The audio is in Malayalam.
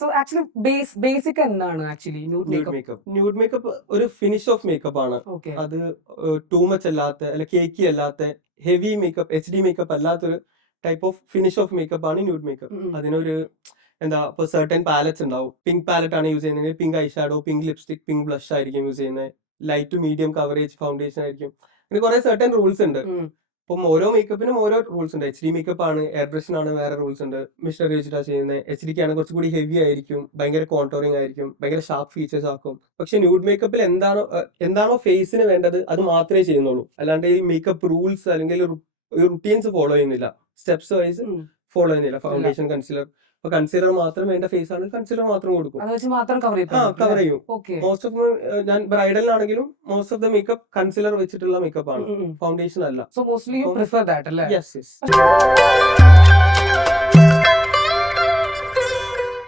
സോ ആക്ച്വലി ബേസിക് എന്താണ് actually nude makeup? Nude makeup ഒരു ഫിനിഷ് ഓഫ് മേക്കപ്പ് ആണ്. ഓക്കെ. അത് ടൂ മച്ച് അല്ലാത്ത അല്ല കേക്കി അല്ലാത്ത ഹെവി മേക്കപ്പ് HD മേക്കപ്പ് അല്ലാത്തൊരു type of finish of makeup ആണ് ന്യൂഡ് മേക്കപ്പ്. അതിനൊരു എന്താ ഇപ്പൊ സർട്ടൻ പാലറ്റ്സ് ഉണ്ടാവും. പിങ്ക് പാലറ്റ് ആണ് യൂസ് ചെയ്യുന്നത്, pink eye shadow, pink lipstick, pink blush ആയിരിക്കും യൂസ് ചെയ്യുന്നത്, light to medium coverage foundation ആയിരിക്കും. അങ്ങനെ കുറെ സർട്ടൻ റൂൾസ് ഉണ്ട്. അപ്പം ഓരോ മേക്കപ്പിനും ഓരോ റൂൾസ് ഉണ്ട്. HD മേക്കപ്പ് ആണ്, എയർ ബ്രഷിനാണ് വേറെ റൂൾസ് ഉണ്ട്, മിസ്റ്ററി വെച്ചിട്ടാണ് ചെയ്യുന്നത്. HD ആണ് കുറച്ചുകൂടി ഹെവി ആയിരിക്കും, ഭയങ്കര കോൺടോറിങ് ആയിരിക്കും, ഭയങ്കര ഷാർപ്പ് ഫീച്ചേഴ്സ് ആക്കും. പക്ഷെ ന്യൂഡ് മേക്കപ്പിൽ എന്താണോ ഫേസിന് വേണ്ടത് അത് മാത്രമേ ചെയ്യുന്നുള്ളൂ. അല്ലാണ്ട് ഈ മേക്കപ്പ് റൂൾസ് അല്ലെങ്കിൽ റുട്ടീൻസ് ഫോളോ ചെയ്യുന്നില്ല, സ്റ്റെപ്സ് വൈസ് ഫോളോ ചെയ്യുന്നില്ല. ഫൗണ്ടേഷൻ, കൺസീലർ, ഇപ്പൊ കൺസീലർ മാത്രം വേണ്ട ഫേസ് ആണ്, കൺസീലർ മാത്രം കൊടുക്കും, അത് വെച്ച് മാത്രം കവർ കവർ ചെയ്യും. ഓക്കെ. മോസ്റ്റ് ഓഫ് ഞാൻ ബ്രൈഡലിനാണെങ്കിലും most of the makeup concealer വെച്ചിട്ടുള്ള മേക്കപ്പ് ആണ്, ഫൗണ്ടേഷൻ അല്ല. So mostly you prefer that അല്ലേ? Yes yes.